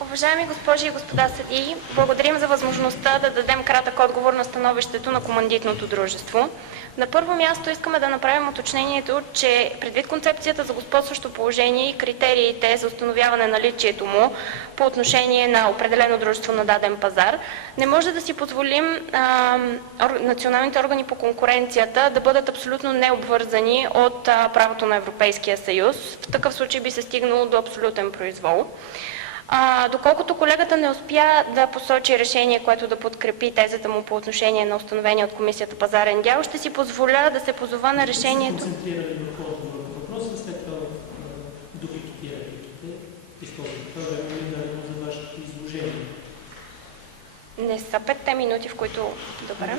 Уважаеми госпожи и господа съдии, благодарим за възможността да дадем кратък отговор на становището на командитното дружество. На първо място искаме да направим уточнението, че предвид концепцията за господстващо положение и критериите за установяване наличието му по отношение на определено дружество на даден пазар, не може да си позволим националните органи по конкуренцията да бъдат абсолютно необвързани от правото на Европейския съюз. В такъв случай би се стигнало до абсолютен произвол. Доколкото колегата не успя да посочи решение, което да подкрепи тезата му по отношение на установения от комисията пазарен дял, ще си позволя да се позова на решението. Не са 5 минути, в които... Добре.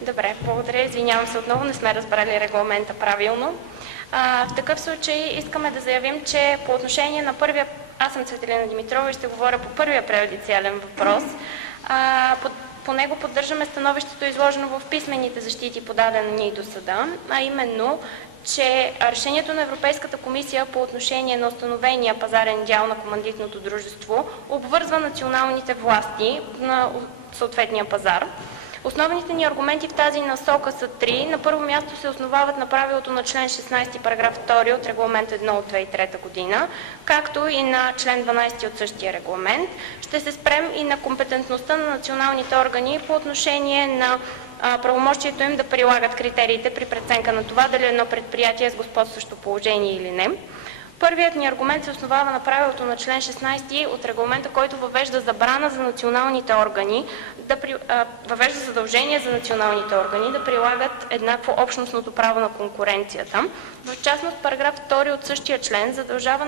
Добре, благодаря. Извинявам се отново, не сме разбрали регламента правилно. В такъв случай искаме да заявим, че по отношение на първия, аз съм Цветелина Димитрова и ще говоря по първия преюдициален въпрос. По него поддържаме становището, изложено в писмените защити, подадени до съда, а именно, че решението на Европейската комисия по отношение на установения пазарен дял на командитното дружество обвързва националните власти на съответния пазар. Основните ни аргументи в тази насока са три. На първо място се основават на правилото на член 16, параграф 2 от регламент 1 от 2003 година, както и на член 12 от същия регламент. Ще се спрем и на компетентността на националните органи по отношение на правомощието им да прилагат критериите при преценка на това дали едно предприятие е с господстващо положение или не. Първият ни аргумент се основава на правилото на член 16 от регламента, който въвежда забрана за националните органи, въвежда задължение за националните органи да прилагат еднакво общностното право на конкуренцията. В частност, параграф 2 от същия член забранява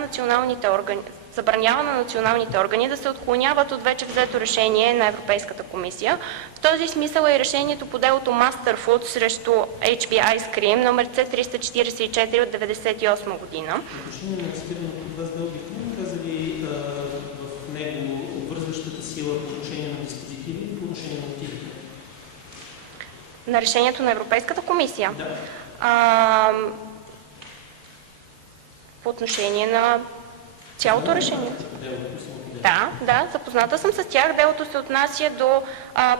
на националните органи да се отклоняват от вече взето решение на Европейската комисия. В този смисъл е решението по делото Master Food срещу HB Ice Cream, номер C344 от 1998 година. Отношение на цитираното от вас дело, бихме ли казали в него обвързващата сила по отношение на диспозитиви и по отношение на мотивите? На решението на Европейската комисия? Да. По отношение на цялото решение? Да, запозната съм с тях. Делото се отнася до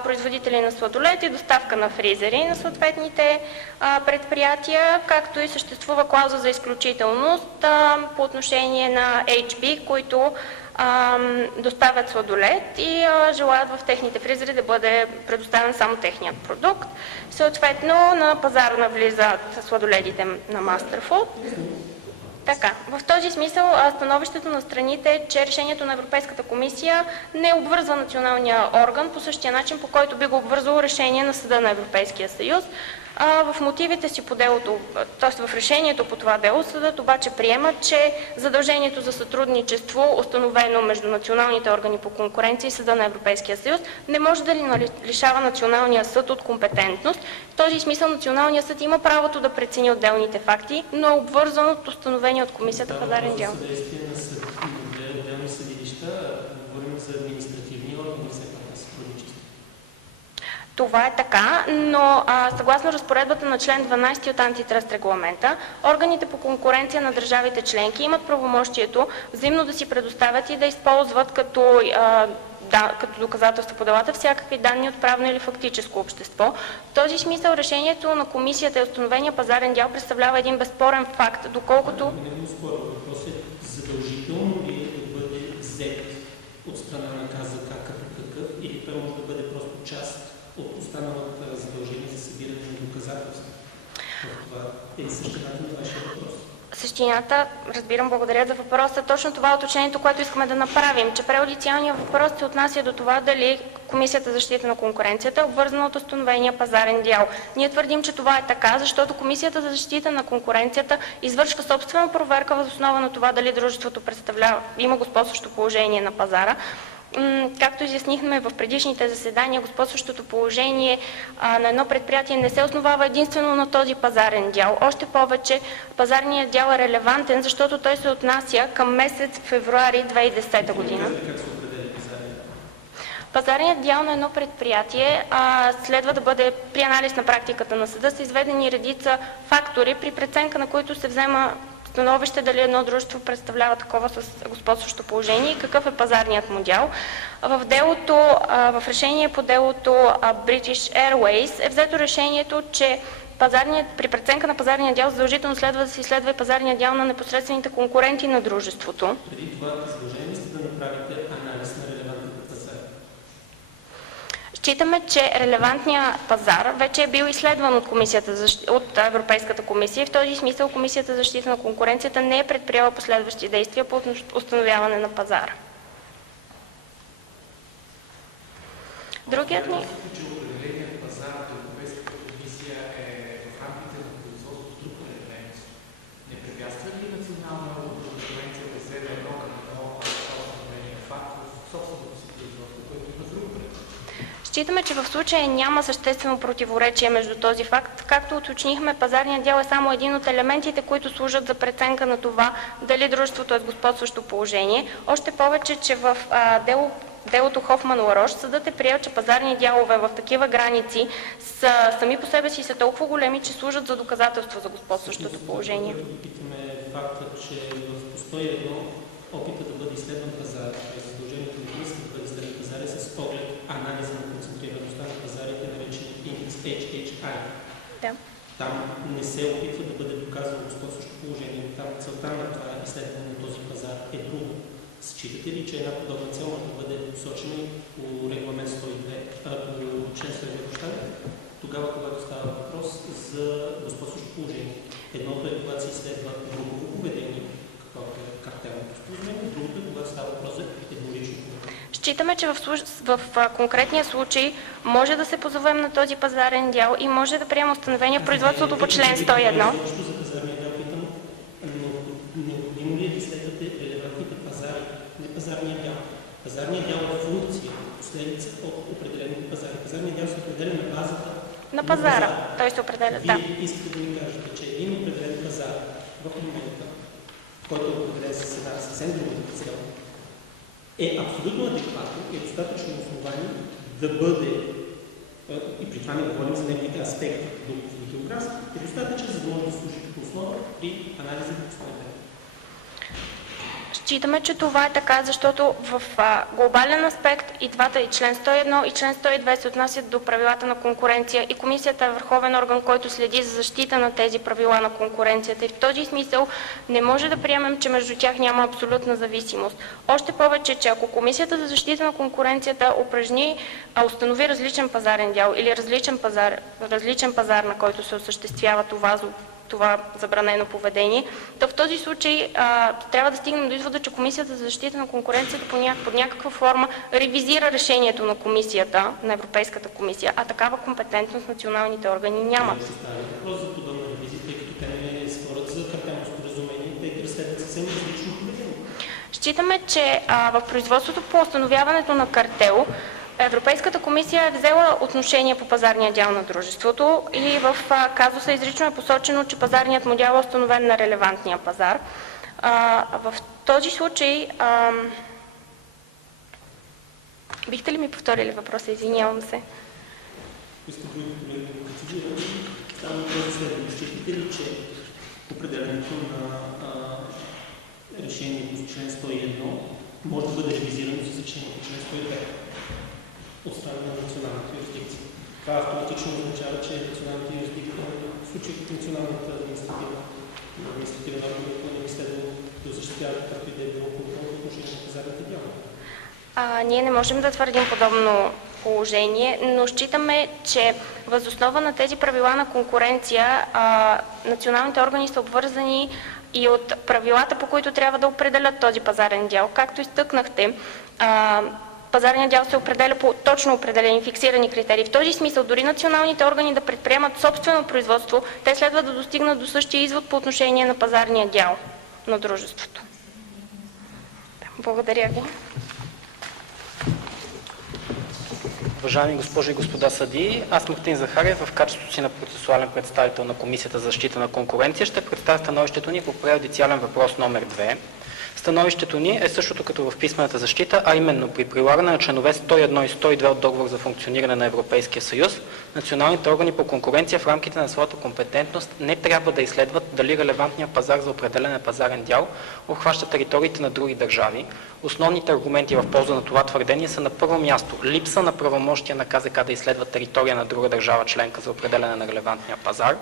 производители на сладолед и доставка на фризери на съответните предприятия, както и съществува клауза за изключителност по отношение на HB, които доставят сладолед и желаят в техните фризери да бъде предоставен само техният продукт. Съответно на пазара навлизат сладоледите на Master Food. Така, в този смисъл становището на страните е, че решението на Европейската комисия не обвързва националния орган по същия начин, по който би го обвързало решение на Съда на Европейския съюз. В мотивите си по делото, т.е. в решението по това дело, съдът обаче приема, че задължението за сътрудничество, установено между националните органи по конкуренция и Съда на Европейския съюз, не може да лишава националния съд от компетентност. В този смисъл националният съд има правото да прецени отделните факти, но е обвързан от установения от комисията пазарен дял. Съдействие на съд и отделни съдилища, говорим за административни органи, все пак на сътрудничество. Това е така, но съгласно разпоредбата на член 12 от антитръст регламента, органите по конкуренция на държавите членки имат правомощието взаимно да си предоставят и да използват като доказателство по делата всякакви данни от правно или фактическо общество. В този смисъл решението на комисията и установения пазарен дял представлява един безспорен факт, доколкото... Не го споря, въпрос е задължително ли да бъде взет от страна на КЗК като такъв или той може да бъде просто част от останалата задължение за събиране на доказателства. Това е същината на вашия въпрос. Същината, разбирам, благодаря за въпроса. Точно това е уточнението, което искаме да направим, че преюдициалният въпрос се отнася до това дали Комисията за защита на конкуренцията е обвързана от установения пазарен дял. Ние твърдим, че това е така, защото Комисията за защита на конкуренцията извършва собствена проверка въз основа на това дали дружеството има господстващо положение на пазара. Както изяснихме в предишните заседания, господстващото положение на едно предприятие не се основава единствено на този пазарен дял. Още повече пазарният дял е релевантен, защото той се отнася към месец февруари 2010 година. Пазарният дял на едно предприятие следва да бъде при анализ на практиката на съда са изведени редица фактори, при преценка на които се взема становище дали едно дружество представлява такова с господстващо положение и какъв е пазарният модел. В решение по делото British Airways е взето решението, че при преценка на пазарния дял задължително следва да се изследва и пазарния дял на непосредствените конкуренти на дружеството. Преди това задължени сте да направите анализ на релевантните пазари? Считаме, че релевантният пазар вече е бил изследван от Европейската комисия и в този смисъл Комисията за защита на конкуренцията не е предприела последващи действия по установяване на пазара. Другият ни... Считаме, че в случая няма съществено противоречие между този факт. Както уточнихме, пазарният дял е само един от елементите, които служат за преценка на това дали дружеството е с господстващо положение. Още повече, че в делото Хофман-Ларош съдът е приел, че пазарни дялове в такива граници сами по себе си са толкова големи, че служат за доказателство за господстващото положение. Питаме факта, че в постоя едно опита да бъде изследван пазар, задължението на комисията да бъде изследван пазари с оглед анализа на концентрираността на пазарите, наречени индекс HHI. Да. Там не се опитва да бъде доказано господстващо положение. Там целта на това изследване на този пазар е друго. Считате ли, че една подобна цел може да бъде посочена по регламент 102, по член 102, тогава, когато става въпрос за господстващо положение? Едното е, когато се изследва групово поведение, каквото е картелното споразумение, другото е, когато става въпрос за еднолично поведение. Считаме, че в конкретния случай може да се позовем на този пазарен дял и може да приема установения в производството по член 101. Необходимо ли е да изследвате релевантните пазари, не пазарния дял? Пазарният дял е функция, последица от определените пазари. Пазарният дял се определя на базата на пазара. Той се определя, да. Вие искате да ми кажете, че един определен пазар в момента, който е определен с една съвсем друга цел, е абсолютно адекватно и достатъчно основание да бъде, и при това не говорим за неговите аспекти, докато и географски, е достатъчно, за да може да служи като основа при анализа на основите. Считаме, че това е така, защото в глобален аспект и двата, и член 101 и член 102 се отнасят до правилата на конкуренция и комисията е върховен орган, който следи за защита на тези правила на конкуренцията и в този смисъл не може да приемем, че между тях няма абсолютна зависимост. Още повече, че ако комисията за защита на конкуренцията установи различен пазарен дял или различен пазар, на който се осъществява това забранено поведение, то в този случай трябва да стигнем до извода, че Комисията за защита на конкуренцията под някаква форма ревизира решението на комисията, на Европейската комисия, а такава компетентност националните органи нямат. Въпрос за подобна ревизия, тъй като те не спорят за картелно споразумение, те разследват съвсем различно поведение. Считаме, че в производството по установяването на картел Европейската комисия е взела отношение по пазарния дял на дружеството и в казуса изрично е посочено, че пазарният модел е установен на релевантния пазар. В този случай, бихте ли ми повторили въпроса? Извинявам се. Само този следва. Считате ли, че определенето на решение по член 101 може да бъде ревизирано с решение по член 102? От страна на националната юрисдикция. Това автоматично означава, че националната юрисдикция, в случай като националната административна орган не би следвало да осъществява както и да е било контрол по отношение на пазарните дялове. Ние не можем да твърдим подобно положение, но считаме, че въз основа на тези правила на конкуренция националните органи са обвързани и от правилата, по които трябва да определят този пазарен дял. Както изтъкнахте, пазарният дял се определя по точно определени фиксирани критерии. В този смисъл, дори националните органи да предприемат собствено производство, те следва да достигнат до същия извод по отношение на пазарния дял на дружеството. Благодаря ви. Уважаеми госпожи и господа съдии, аз Мартин Захариев в качеството си на процесуален представител на Комисията за защита на конкуренция ще представя становището ни по преюдициален въпрос номер 2 Становището ни е същото като в писмената защита, а именно при прилагане на членове 101 и 102 от Договор за функциониране на Европейския съюз, националните органи по конкуренция в рамките на своята компетентност не трябва да изследват дали релевантният пазар за определен пазарен дял обхваща териториите на други държави. Основните аргументи в полза на това твърдение са на първо място липса на правомощия на КЗК да изследва територия на друга държава членка за определяне на релевантния пазар.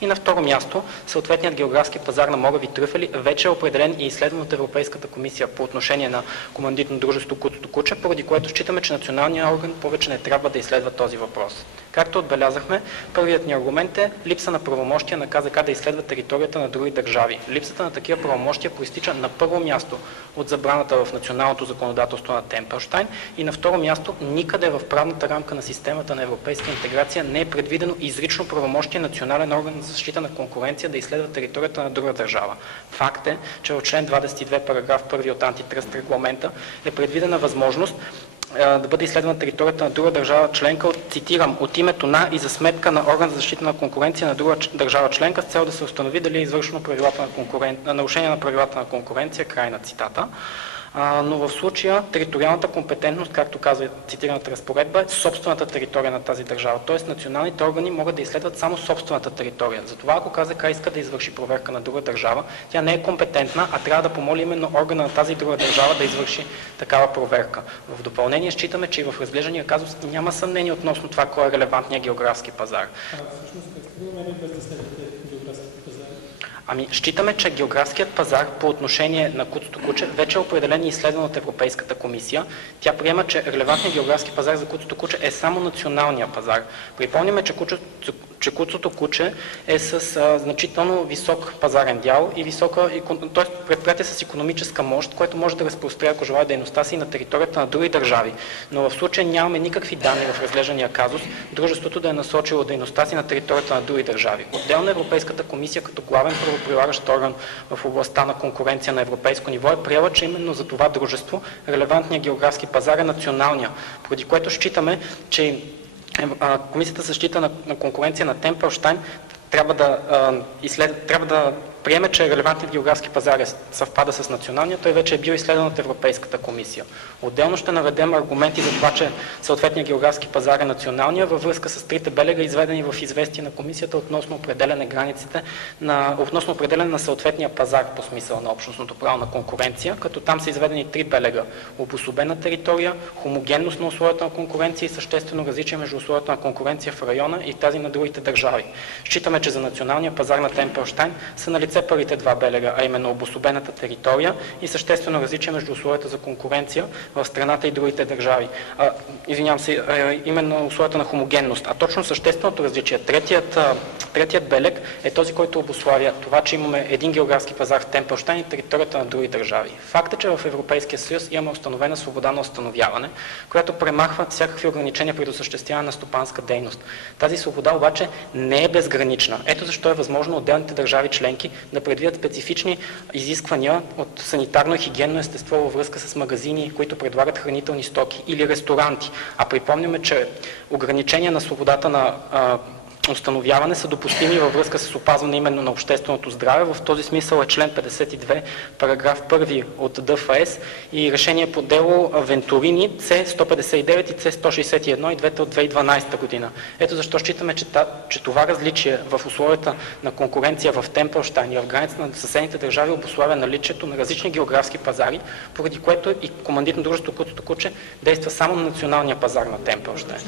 И на второ място, съответният географски пазар на морави трюфели вече е определен и изследван от Европейската комисия по отношение на командитно дружество Куцото куче, поради което считаме, че националният орган повече не трябва да изследва този въпрос. Както отбелязахме, първият ни аргумент е липса на правомощия на КЗК да изследва територията на други държави. Липсата на такива правомощия проистича на първо място от забраната в националното законодателство на Темпелщайн и на второ място никъде в правната рамка на системата на европейска интеграция не е предвидено изрично правомощие национален орган за защита на конкуренция да изследва територията на друга държава. Факт е, че в член 22, параграф 1 от антитръст регламента е предвидена възможност да бъде изследвана територията на друга държава членка, цитирам, от името на и за сметка на орган за защита на конкуренция на друга държава членка с цел да се установи дали е извършено нарушение на правилата на конкуренция, край на цитата. Но в случая териториалната компетентност, както казва цитираната разпоредба, е собствената територия на тази държава. Т.е. националните органи могат да изследват само собствената територия. Затова, ако КЗК иска да извърши проверка на друга държава, тя не е компетентна, а трябва да помоли именно органа на тази друга държава да извърши такава проверка. В допълнение считаме, че и в разглеждания казус няма съмнение относно това, кой е релевантният географски пазар. Считаме, че географският пазар по отношение на Куцото куче вече е определен и изследван от Европейската комисия. Тя приема, че релевантният географски пазар за Куцото куче е само националния пазар. Припомняме, че Куцото куче е с значително висок пазарен дял и т.е. предприятие с икономическа мощ, което може да разпростира, ако желая, дейността си на територията на други държави. Но в случая нямаме никакви данни в разглеждания казус дружеството да е насочило дейността си на територията на други държави. Отделно Европейската комисия като главен правоприлагащ орган в областта на конкуренция на европейско ниво е приела, че именно за това дружество релевантният географски пазар е националния, поради което считаме, че Комисията за защита на конкуренция на Темпелщайн трябва да приеме, че релевантният географски пазар съвпада с националния, той вече е бил изследван от Европейската комисия. Отделно ще наведем аргументи за това, че съответният географски пазар е националния във връзка с трите белега, изведени в известие на комисията относно определяне границите, относно определяне на съответния пазар по смисъл на общностното право на конкуренция, като там са изведени три белега: обособена територия, хомогенност на условията на конкуренция и съществено различие между условията на конкуренция в района и тази на другите държави. Считаме, че за националния пазар на Темпелщайн са налице първите два белега, а именно обособената територия и съществено различие между условията за конкуренция в страната и другите държави. Именно условията на хомогенност. А точно същественото различие, третият белег е този, който обуславя това, че имаме един географски пазар в Темпелщайн и територията на други държави. Факт е, че в Европейския съюз имаме установена свобода на установяване, която премахва всякакви ограничения при осъществяване на стопанска дейност. Тази свобода обаче не е безгранична. Ето защо е възможно отделните държави членки да предвидят специфични изисквания от санитарно и хигиенно естество във връзка с магазини, които предлагат хранителни стоки, или ресторанти. А припомняме, че ограничения на свободата на установяване са допустими във връзка с опазване именно на общественото здраве. В този смисъл е член 52, параграф 1 от ДФС и решение по дело Вентурини С-159 и С-161 и двете от 2012 година. Ето защо считаме, че това различие в условията на конкуренция в Темпелщайн и в границата на съседните държави обуславя наличието на различни географски пазари, поради което и командитно дружество Куцото куче действа само на националния пазар на Темпелщайн.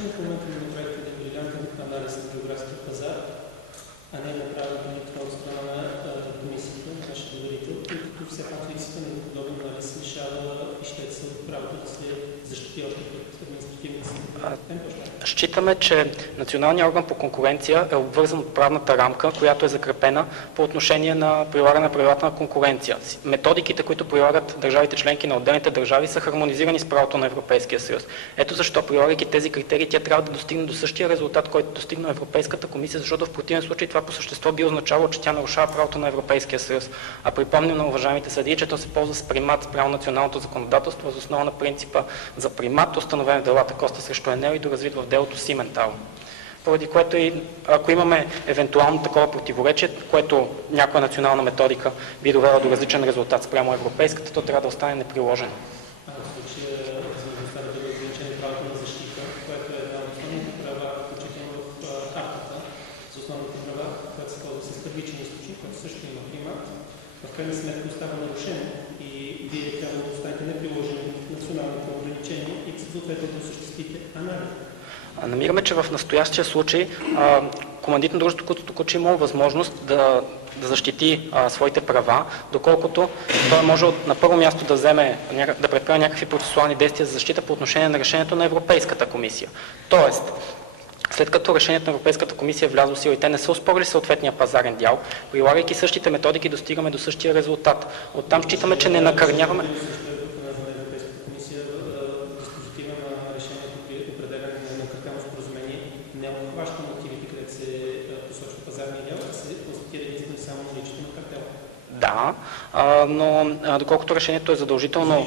А не направено никаква от страна на комисията, на нашия доверител, тъй като все пак липсата на подобен анализ лишава ищеца от правото да се защити още пред административните съдилища. Считаме, че националният орган по конкуренция е обвързан от правната рамка, която е закрепена по отношение на прилагане на правилата на конкуренция. Методиките, които прилагат държавите членки на отделните държави, са хармонизирани с правото на Европейския съюз. Ето защо, прилагайки тези критерии, тя трябва да достигне до същия резултат, който достигна Европейската комисия, защото в противен случай това по същество би означавало, че тя нарушава правото на Европейския съюз. А припомням на уважаемите съдии, че то се ползва с примат спрямо националното законодателство въз основа на принципа за примат, установен в делата Коста срещу Енел и доразвит в делото Симентал. поради което и ако имаме евентуално такова противоречие, което някоя национална методика би довела до различен резултат спрямо европейската, то трябва да остане неприложено. В случая възможността да бъде ограничено правото на защита, което е една от основните права, включително в хартата за основните права, която се ползва с първичен източник, който също има примат, в крайна сметка остава нарушено и вие трябва да останете неприложени националните ограничения и съответно да осъществите анализ. Намираме, че в настоящия случай командитно дружество току-що имало възможност да защити своите права, доколкото той може на първо място да предприеме някакви процесуални действия за защита по отношение на решението на Европейската комисия. Тоест, след като решението на Европейската комисия е влязло в сила и те не са оспорили съответния пазарен дял, прилагайки същите методики, достигаме до същия резултат. Оттам считаме, че не накърняваме. Да, но доколкото решението е задължително...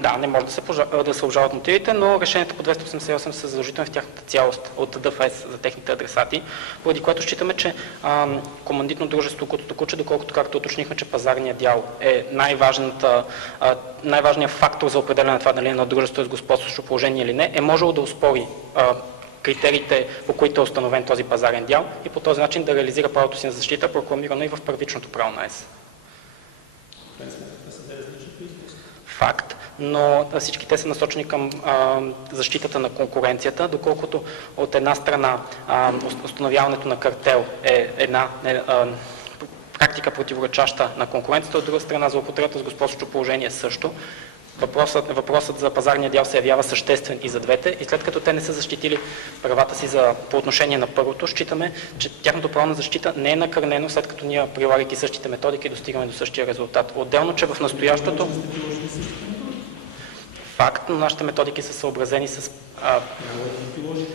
Да, не може да се обжалват мотивите, но решението по 288 са задължителни в тяхната цялост от ДФС за техните адресати, поради което считаме, че командитно дружество току-що, доколкото както уточнихме, че пазарният дял е най-важният фактор за определяне на това дали едно дружество е с господстващо положение или не, е можело да оспори критериите, по които е установен този пазарен дял и по този начин да реализира правото си на защита, прокламирано и в първичното право на ЕС. Факт, но всички те са насочени към защитата на конкуренцията, доколкото от една страна установяването на картел е една практика противоречаща на конкуренцията, от друга страна злоупотребата с господстващо положение също. Въпросът за пазарния дял се явява съществен и за двете и след като те не са защитили правата си по отношение на първото, считаме, че тяхното право на защита не е накърнено, след като ние, прилагайки същите методики, достигаме до същия резултат. Отделно, че в настоящото... Факт, но нашите методики са съобразени с... Защото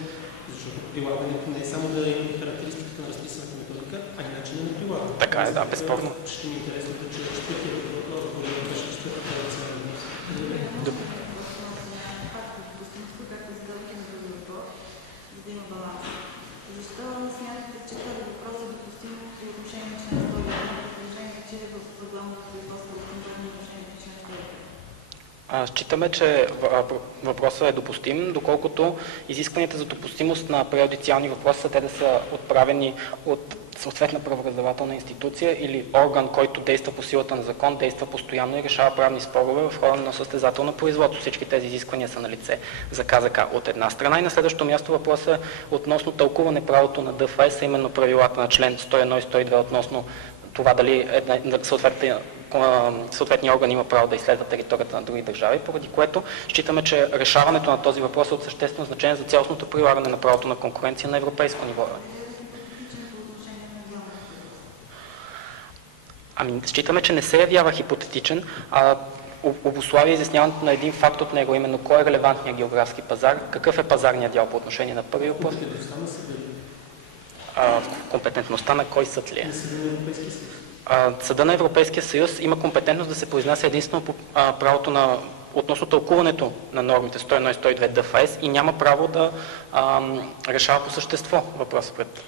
прилагането не е само да има характеристиката на разписаната методика, а и начинът на прилагане. Така е, да, безспорно. Ще ми е интересно да чуя четвъртия отговор на вашата четвърта Считаме, че въпросът е допустим, доколкото изискванията за допустимост на преюдициални въпроси са те да са отправени от съответна правораздавателна институция или орган, който действа по силата на закон, действа постоянно и решава правни спорове в хода на състезателно производство. Всички тези изисквания са на лице за КЗК от една страна и на следващото място въпросът е относно тълкуване правото на ДФС, именно правилата на член 101 и 102 относно това дали съответния орган има право да изследва територията на други държави, поради което считаме, че решаването на този въпрос е от съществено значение за цялостното прилагане на правото на конкуренция на европейско ниво. Считаме, че не се явява хипотетичен, а обуславя изясняването на един факт от него, именно кой е релевантният географски пазар, какъв е пазарният дял по отношение на първи въпрос. Компетентността на кой съд ли е? Съда на Европейския съюз има компетентност да се произнася единствено по правото на относно тълкуването на нормите 101 и 102 ДФС и няма право да решава по същество въпроса пред.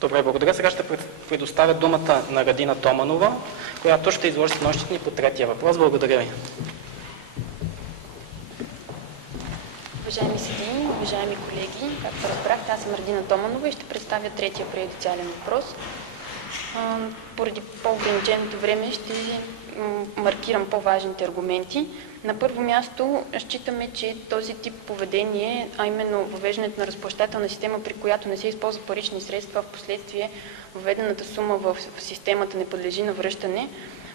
Добре, благодаря. Сега ще предоставя думата на Радина Томанова, която ще изложи становището ни по третия въпрос. Благодаря ви. Уважаеми съдии, уважаеми колеги, както разбрахте, аз съм Радина Томанова и ще представя третия преюдициален въпрос. Поради по-ограниченото време ще маркирам по-важните аргументи. На първо място считаме, че този тип поведение, а именно въвеждането на разплащателна система, при която не се използват парични средства, а в последствие въведената сума в системата не подлежи на връщане,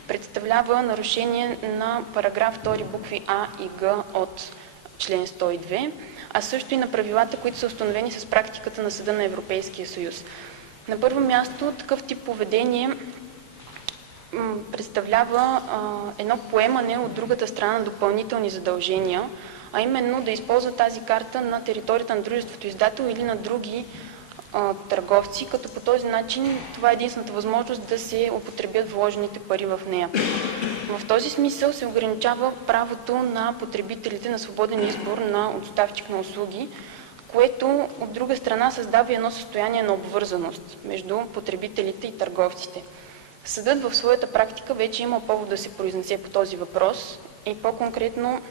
представлява нарушение на параграф 2 букви А и Г от член 102, а също и на правилата, които са установени с практиката на Съда на Европейския съюз. На първо място, такъв тип поведение представлява едно поемане от другата страна на допълнителни задължения, а именно да използва тази карта на територията на дружеството издател или на други търговци, като по този начин това е единствената възможност да се употребят вложените пари в нея. В този смисъл се ограничава правото на потребителите на свободен избор на доставчик на услуги, което от друга страна създава едно състояние на обвързаност между потребителите и търговците. Съдът в своята практика вече има повод да се произнесе по този въпрос и по-конкретно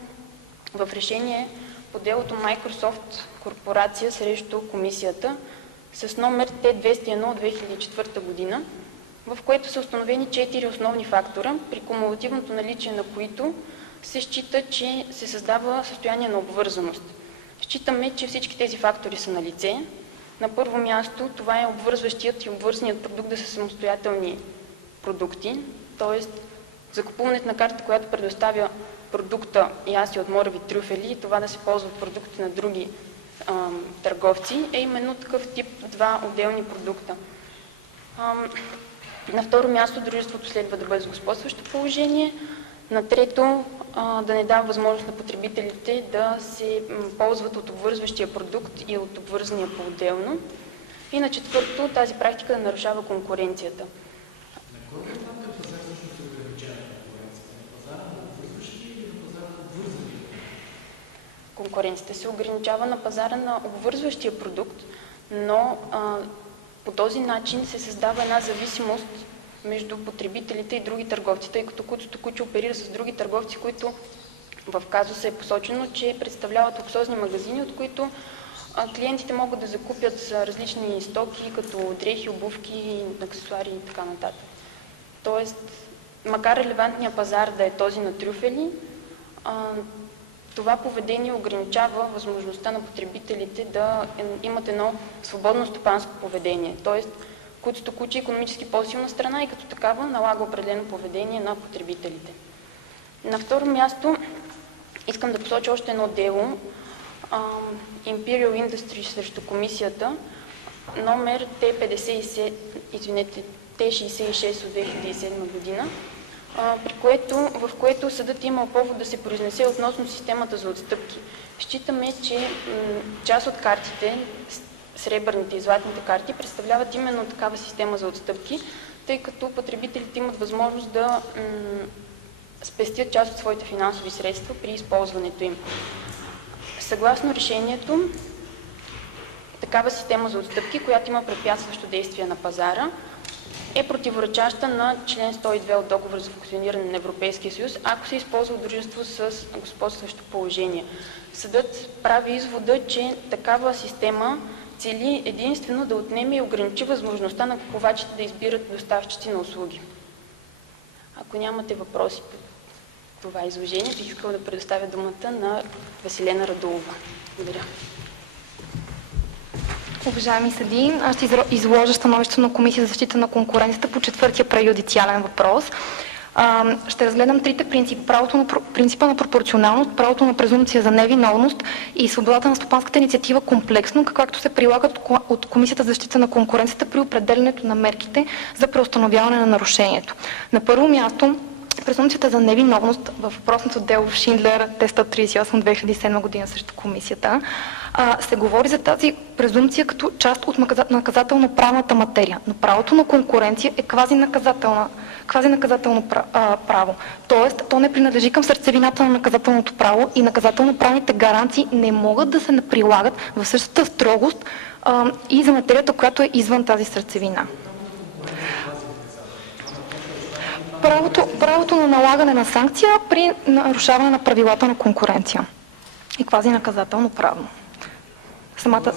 в решение по делото Microsoft корпорация срещу комисията с номер Т-201 от 2004 година, в което са установени 4 основни фактора, при кумулативното наличие на които се счита, че се създава състояние на обвързаност. Считаме, че всички тези фактори са налице. На първо място това е обвързващият и обвързаният продукт да са самостоятелни продукти, т.е. закупуването на карта, която предоставя продукта яси от мореви трюфели и това да се ползва в продукти на други търговци, е именно такъв тип два отделни продукта. На второ място дружеството следва да бъде с господстващо положение. На трето, да не дава възможност на потребителите да се ползват от обвързващия продукт и от обвързания по-отделно. И на четвърто, тази практика да нарушава конкуренцията. На кой етап на пазар всъщност се ограничава конкуренцията? На пазара на обвързващия или на пазара на обвързания? Конкуренцията се ограничава на пазара на обвързващия продукт, но по този начин се създава една зависимост между потребителите и други търговци, тъй като Куцото-Куче оперира с други търговци, които в казуса е посочено, че представляват луксозни магазини, от които клиентите могат да закупят различни стоки, като дрехи, обувки, аксесуари и така нататък. Тоест, макар релевантният пазар да е този на трюфели, това поведение ограничава възможността на потребителите да имат едно свободно стопанско поведение. Тоест, Куцото-Куче е икономически по-силна страна и като такава налага определено поведение на потребителите. На второ място искам да посоча още едно дело, Imperial Industries срещу комисията, номер Т-66 от 2007 година, в което съдът има повод да се произнесе относно системата за отстъпки. Считаме, че част от картите, сребърните и златните карти, представляват именно такава система за отстъпки, тъй като потребителите имат възможност да спестят част от своите финансови средства при използването им. Съгласно решението, такава система за отстъпки, която има препятстващо действие на пазара, е противоречаща на член 102 от Договора за функциониране на Европейския съюз, ако се използва дружество с господстващо положение. Съдът прави извода, че такава система цели единствено да отнеме и ограничи възможността на купувачите да избират доставчици на услуги. Ако нямате въпроси по това изложение, бих искала да предоставя думата на Василена Радулова. Благодаря. Уважаеми съдии, аз ще изложа становището на Комисия за защита на конкуренцията по четвъртия преюдициален въпрос. Ще разгледам трите принципа. Принципа на пропорционалност, правото на презумпция за невиновност и свободата на стопанската инициатива комплексно, както се прилагат от Комисията за защита на конкуренцията при определянето на мерките за преустановяване на нарушението. На първо място, презумпцията за невиновност във въпросното дело Шиндлер Т-138 2007 година срещу комисията се говори за тази презумпция като част от наказателно-правната материя. Но правото на конкуренция е квазинаказателно право. Тоест, то не принадлежи към сърцевината на наказателното право и наказателно-правните гаранции не могат да се прилагат в същата строгост и за материята, която е извън тази сърцевина. Правото на налагане на санкция при нарушаване на правилата на конкуренция и квазинаказателно право. Самата...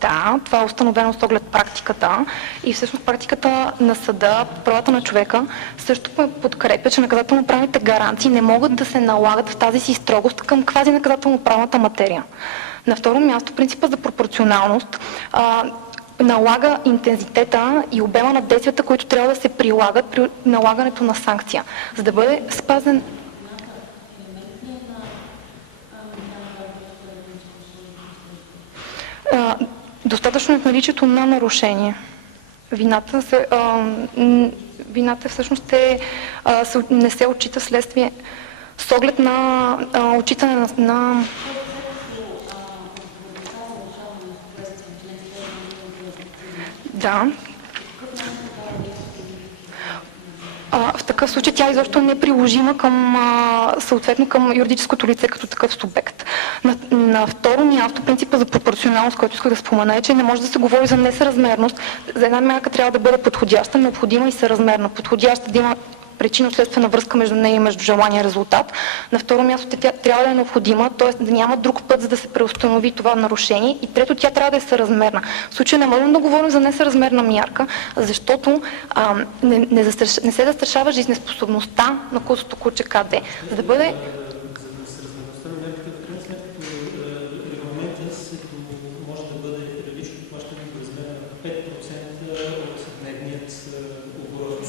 Да, това е установено с оглед практиката и всъщност практиката на съда, правата на човека също подкрепя, че наказателно-правните гаранции не могат да се налагат в тази си строгост към квазинаказателно-правната материя. На второ място, принципа за пропорционалност налага интензитета и обема на действията, които трябва да се прилагат при налагането на санкция. За да бъде спазен... Достатъчно е наличието на нарушение. вината всъщност не се отчита следствие с оглед на отчитане на да. В такъв случай тя изобщо не е приложима съответно към юридическото лице като такъв субект. На второ място, принципа за пропорционалност, който исках да спомена, е, че не може да се говори за несъразмерност. За една мярка трябва да бъде подходяща, необходима и съразмерна. Подходяща да има причинно-следствена връзка между нея и между желания резултат. На второ място тя трябва да е необходима, т.е. да няма друг път, за да се преустанови това нарушение. И трето, тя трябва да е съразмерна. В случая не можем да говорим за несъразмерна мярка, защото не се застрашава жизнеспособността на култото куче КД. За да бъде може да бъде периодично плащане в размер на 5% от дневният оборот.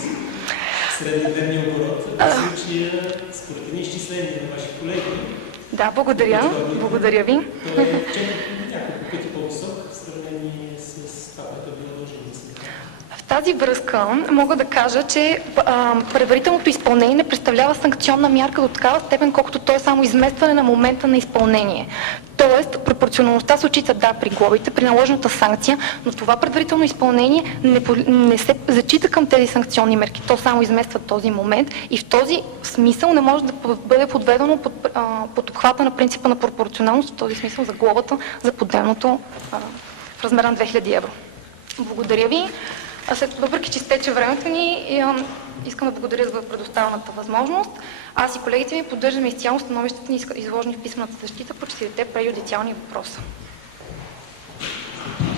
Среднодневния оборот. В случая, според едни изчисления на ваши колеги. Да, благодаря ви. Той е няколко пъти по-висок в сравнение с това, което е било дължено да се направи. В тази връзка мога да кажа, че предварителното изпълнение не представлява санкционна мярка до такава степен, колкото то е само изместване на момента на изпълнение. Тоест, пропорционалността се отчита при глобите, при наложената санкция, но това предварително изпълнение не се зачита към тези санкционни мерки. То само измества този момент и в този смисъл не може да бъде подведено под обхвата на принципа на пропорционалност, в този смисъл за глобата за подневното в размер на 2000 евро. Благодаря ви. Въпреки че изтече времето ни, искам да благодаря за предоставената възможност. Аз и колегите ми поддържаме изцяло становищата ни, изложени в писмената защита по 4-те преюдициални въпроса.